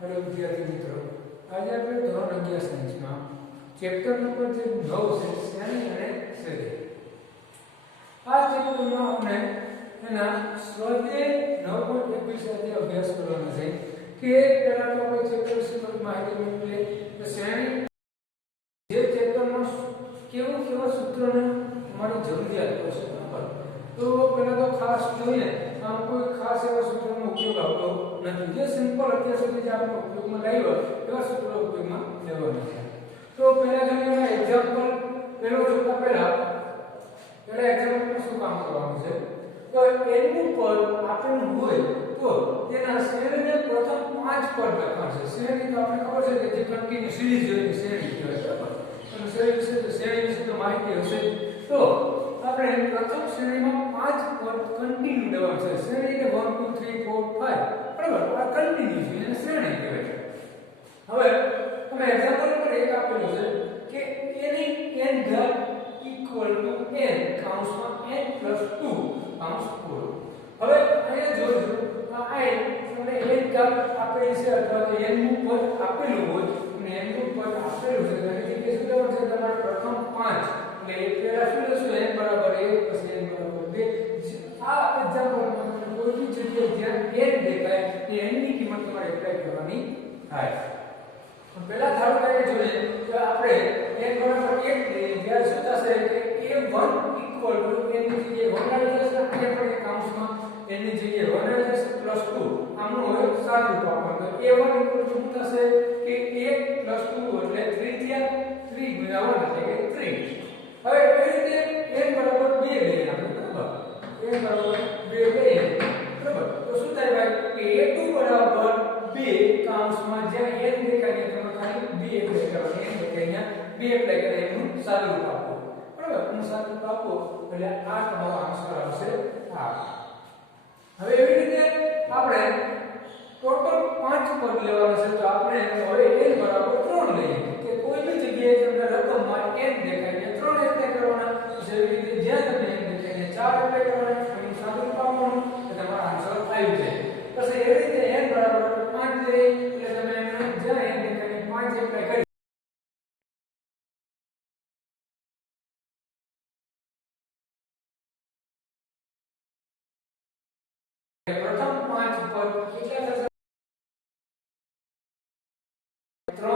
Hello વિદ્યાર્થી મિત્રો, આજે આપણે ધોરણ 11 સાયન્સમાં ચેપ્ટર નંબર 9 છે શ્રેણી અને શ્રેણી. આ ચેપ્ટરમાં આપણે એના સ્વાધ્યાય 9.21 સાથે અભ્યાસ કરવાનો છે કે પહેલા તો આપણે ચેપ્ટર વિશે માહિતી મેળવીએ કે શ્રેણી જે ચેપ્ટરમાં કેવા સૂત્રોને તમારી જરૂરિયાત પડશે. તો પહેલા તો ખાસ જોઈએ આમ કોઈ ખાસ એવા સૂત્રનો ઉપયોગ આવતો નથી. જે સિમ્પલ અત્યાર સુધી જે આપણે ઉપયોગમાં લાવ્યા એવા સૂત્રો ઉપયોગમાં લેવાના છે. તો પહેલા જોઈએ એક્ઝામ્પલ. પહેલો જોતા પહેલા એક્ઝામ્પલમાં શું કામ કરવાનું છે? તો એનું પદ આપેલું હોય તો તેના શ્રેણીને પ્રથમ 5 પદ લખવાના છે. શ્રેણી તો આપણે ખબર છે કે જે કન્ટિન્યુ સિરીઝ જોઈને શ્રેણી કહેવાય, બરાબર? અને શ્રેણી વિશે તો માહિતી હશે. તો આપણે પ્રથમ શ્રેણીમાં 5 પદ કન્ટિન્યુ લેવાનું છે. શ્રેણી કે 1 2 3 4 5, બરાબર? આ કન્ટિન્યુ છે એને શ્રેણી કહેવાય. હવે તમે એક્ઝામ્પલ નંબર 1 આપેલું છે કે એની n ઘાત ઇક્વલ ટુ n કૌંસમાં n પ્લસ 2 કૌંસ પૂરો. હવે અહીંયા જોજો આ તમને n ઘાત આપેલી છે અથવા તો n નું પદ આપેલું હોય અને n નું પદ આપેલું છે તો એની જગ્યાએ શું લેવાનું છે? તમારે પ્રથમ 5 એટલે પહેલા શું લેશો? n બરાબર 1 પછી n બરાબર 2. આ એક્ઝામ્પલમાં કોઈ બી જગ્યાએ જ્યાં n દેખાય એ n ની કિંમત તમારે એપ્લાય કરવાની થાય. પહેલા ધારો કે જોઈએ કે આપણે n બરાબર 1 લઈએ ત્યારે શું થશે કે a1 ઇક્વલ ટુ n ની જગ્યાએ 1 આવી જશે અને પણ કૌંસમાં n ની જગ્યાએ 1 આવી જશે પ્લસ 2. આમનું હોય સાદું રૂપ આપણને a1 ઇક્વલ ટુ શું થશે કે 1 પ્લસ 2 એટલે 3 થયા. 3 ગુણ્યા 1 એટલે કે 3. હવે એ રીતે n બરાબર 2 લઈએ આપણે, બરાબર? n બરાબર 2 લઈએ, બરાબર? તો શું થાય ભાઈ કે a2 બરાબર 2 કૌંસમાં જ્યાં n દેખાય તમે ખાલી 2 એપ્લાય કરવાની. n દેખાય અહીંયા 2 એપ્લાય કરે એનું સાદું રૂપ આપો, બરાબર? એનું સાદું રૂપ આપો એટલે આ તમારો આન્સર આવશે આ. હવે એવી રીતે આપણે ટોટલ 5 પદ લેવાના છે. તો આપણે હવે n બરાબર 3 લઈએ કે કોઈ બી જગ્યાએ તમને રકમમાં n દેખાય 3 એપ્લાય કરવાના. જેવી રીતે જ્યાં તમને n દેખાય 4 એપ્લાય કરવાના. એનું સાદું રૂપ આપવાનું એટલે તમારો આન્સર આવી જાય. પછી એવી રીતે n બરાબર 5 લઈએ એટલે તમે એમને જ્યાં n દેખાય 5 એપ્લાય કરી પ્રથમ 5 પદ કેટલા થશે? 3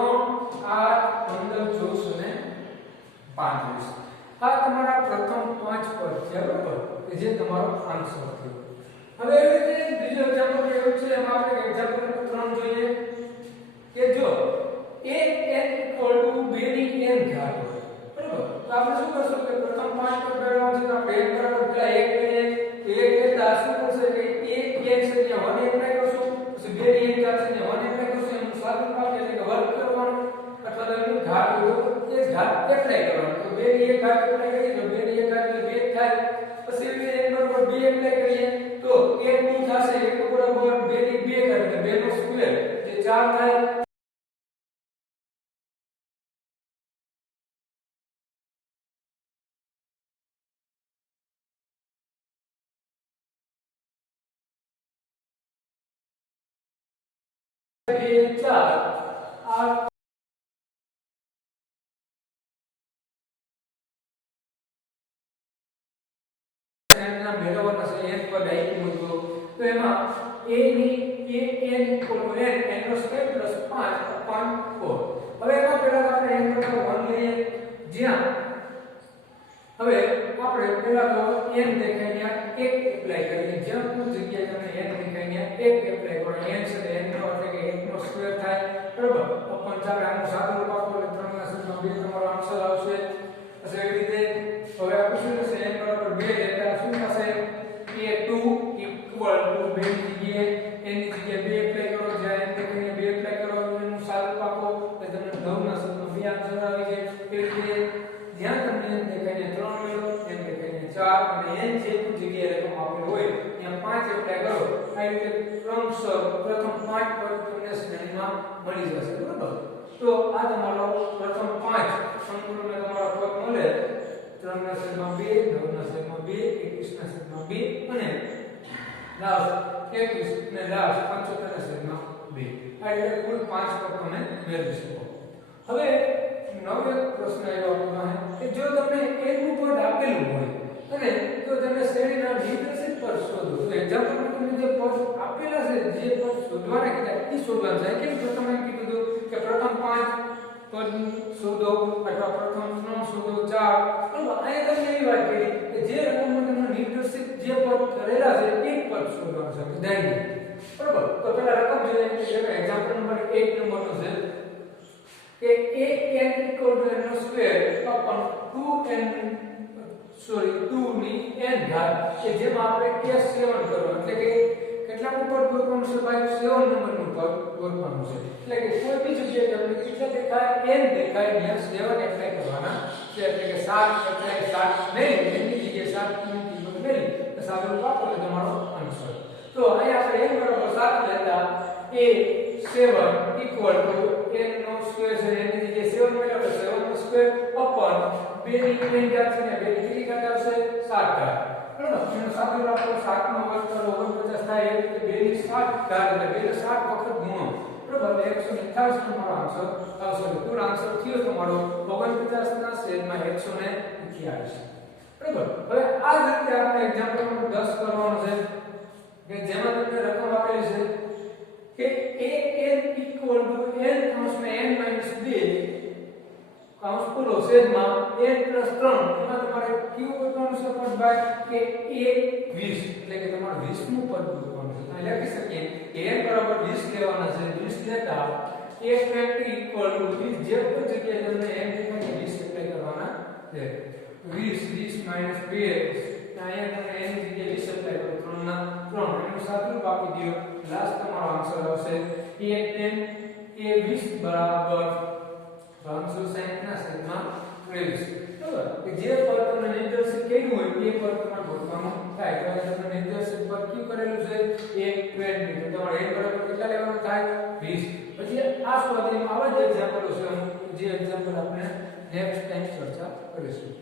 8 15 24 અને 35. આ તમારા પ્રથમ 5 પદ છે, બરાબર? કે જે તમારો આન્સર થયો. હવે એવી રીતે બીજો એક્ઝામ્પલ એવું છે. એમાં આપણે એક્ઝામ્પલ નંબર 3 જોઈએ કે જો a n ઇક્વલ ટુ 2 ની n ઘાત હોય, બરાબર? તો આપણે શું કરશું કે પ્રથમ 5 પદ મેળવવાનું છે. તો આપણે n બરાબર પેલા 1 લઈએ. તો 1 લેતા શું કરશે કે a n છે ત્યાં 1 એપ્લાય કરશું. પછી 2 ની n ઘાત છે ત્યાં 1 એપ્લાય કરશું. એનું સાદું રૂપ આપે એટલે કે વર્ગ કરવાનું અથવા તો એનું ઘાત હોય તો એ ઘાત એપ્લાય કરવાનું. તો 2 ની 1 ઘાત એપ્લાય કરીએ તો 2 ની 1 ઘાત એટલે 2 થાય. પછી n બરાબર 2 એપ્લાય કરીએ તો a2 થશે. a2 બરાબર 2 ની 2 ઘાત એટલે 2 નો સ્ક્વેર જે 4 થાય. મેળવવાના છે n પદ આપ્યું હતું તો એમાં a ની n ઇક્વલ ટુ n નો સ્ક્વેર પ્લસ 5 અપોન 4. હવે એમાં પહેલા આપણે n બરાબર 1 લઈએ જ્યાં હવે આપણે પહેલા તો n દેખાય ત્યાં 1 એપ્લાય કરીએ. જ્યાં કોઈ જગ્યાએ તમને n દેખાય ત્યાં 1 એપ્લાય કરો. n છે n નો એટલે કે 1 નો સ્ક્વેર થાય, બરાબર? અપોન 4 આનું સાદું રૂપ આપો એટલે 3 ના છેદમાં 2 તમારો આન્સર આવશે. પછી એવી રીતે હવે આપણે શું થશે? n બરાબર 2 લેતા શું થશે? a2 ઇક્વલ ટુ 2 ની જગ્યાએ n ની જગ્યાએ 2 એપ્લાય કરો. જ્યાં n દેખાય 2 એપ્લાય કરો એનું સાદું રૂપ આપો એટલે તમને 9 ના છેદમાં 2 આન્સર આવી જાય. એવી રીતે જ્યાં તમને n દેખાય 3 મેળવો, n દેખાય 4 અને n જે જગ્યાએ રકમ આપેલ હોય ત્યાં 5 એપ્લાય કરો. આ રીતે ક્રમશઃ પ્રથમ 5 પદ તમને શ્રેણીમાં મળી જશે, બરાબર? તો આ તમારો પ્રથમ 5 સંપૂર્ણ તમારો પદ મળે. 3 ના છેદમાં 2, 9 ના છેદમાં 2, 21 ના છેદમાં 2 અને લાસ્ટ 21 ને લાસ્ટ 75 ના છેદમાં 2. આ રીતે કુલ 5 પદ તમે મેળવી શકો. હવે નવો એક પ્રશ્ન આવ્યો આપણા કે જો તમને n નું પદ આપેલું હોય અને જો તમે શ્રેણીના નિર્દેશિત પદ શોધો તો એક્ઝામ્પલમાં તમને જે પદ આપેલા છે જે પદ શોધવાના કીધા એ શોધવાના છે. કેમ પ્રથમ એમ કીધું કે પ્રથમ 5 પદ શોધો અથવા પ્રથમ 3 શોધો 4. બરાબર, અહીંયા તમને એવી વાત કરી કે જે રકમમાં તમને નિર્દેશિત જે પદ કરેલા છે એક પદ શોધવાનું છે બધાયને. બરાબર, તો પેલા રકમ જોઈએ કે એક્ઝામ્પલ નંબર 1 નંબરનો છે કે an = n સ્ક્વેર upon 2 ની n ઘાત કે જેમાં આપણે કેસ 7 કરવાનું એટલે કે કેટલાનું પદ ગોતવાનું છે ભાઈ 7 નંબરનું પદ ગોતવાનું છે. એટલે કે કોઈ બી જગ્યાએ તમને કેટલા દેખાય n દેખાય ત્યાં 7 એપ્લાય કરવાના છે. એટલે કે 7 એપ્લાય 7 નહીં એની જગ્યાએ 7 ની કિંમત મેળવી તો સાદું વાપરો એટલે તમારો આન્સર. તો અહીંયા આપણે n બરાબર 7 લેતા a 7 equal to n નો સ્ક્વેર છે એની જગ્યાએ 7 મેળવ્યો 7 નો સ્ક્વેર upon 2 ની n ઘાત છે ને 2 ની કેટલી ઘાત આવશે 7 ઘાત. બરાબર, એનો સાદું રાખો 7 નો વર્ગ કરો 49 થાય એટલે 2 ની 7 ઘાત એટલે 2 ને 7 વખત ગુણો. બરાબર, 128 તમારો આન્સર આવશે. કુલ આન્સર થયો તમારો 49 ના છેદમાં 128. બરાબર, હવે આ જ રીતે આપણે એક્ઝામ્પલ નંબર 10 કરવાનો છે કે જેમાં તમને રકમ આપેલી છે કે an = n n - 2 કૌંસ પૂરો છેદમાં n + 3 એમાં તમારે કયું ગોતવાનું છે પદ ભાઈ કે a 20 એટલે કે તમારે 20 નું પદ ગોતવાનું છે. અહીં લખી શકીએ કે n બરાબર 20 લેવાના છે. 20 લેતા a20 = જે કોઈ જગ્યાએ તમને n દેખાય 20 એપ્લાય કરવાના છે. 20 20 - 2 અહીંયા તમે n ની જગ્યાએ 20 એપ્લાય કરો 3 ના 3 એનું સાદુરૂપ આપી દો. લાસ્ટ તમારો આન્સર આવશે a20 બરાબર 360 ના છેદમાં 23. બરાબર, કે જે પદ તમને નિર્દેશિત કર્યું હોય એ પદ તમારે ગોતવાનું થાય. તો અહીંયા તમને નિર્દેશિત પદ કયું કરેલું છે a20 તો તમારે n બરાબર કેટલા લેવાનું થાય 20. પછી આ સ્વાધ્યાયમાં આવા જ એક્ઝામ્પલો છે જે એક્ઝામ્પલ આપણે નેક્સ્ટ ટાઈમ ચર્ચા કરીશું.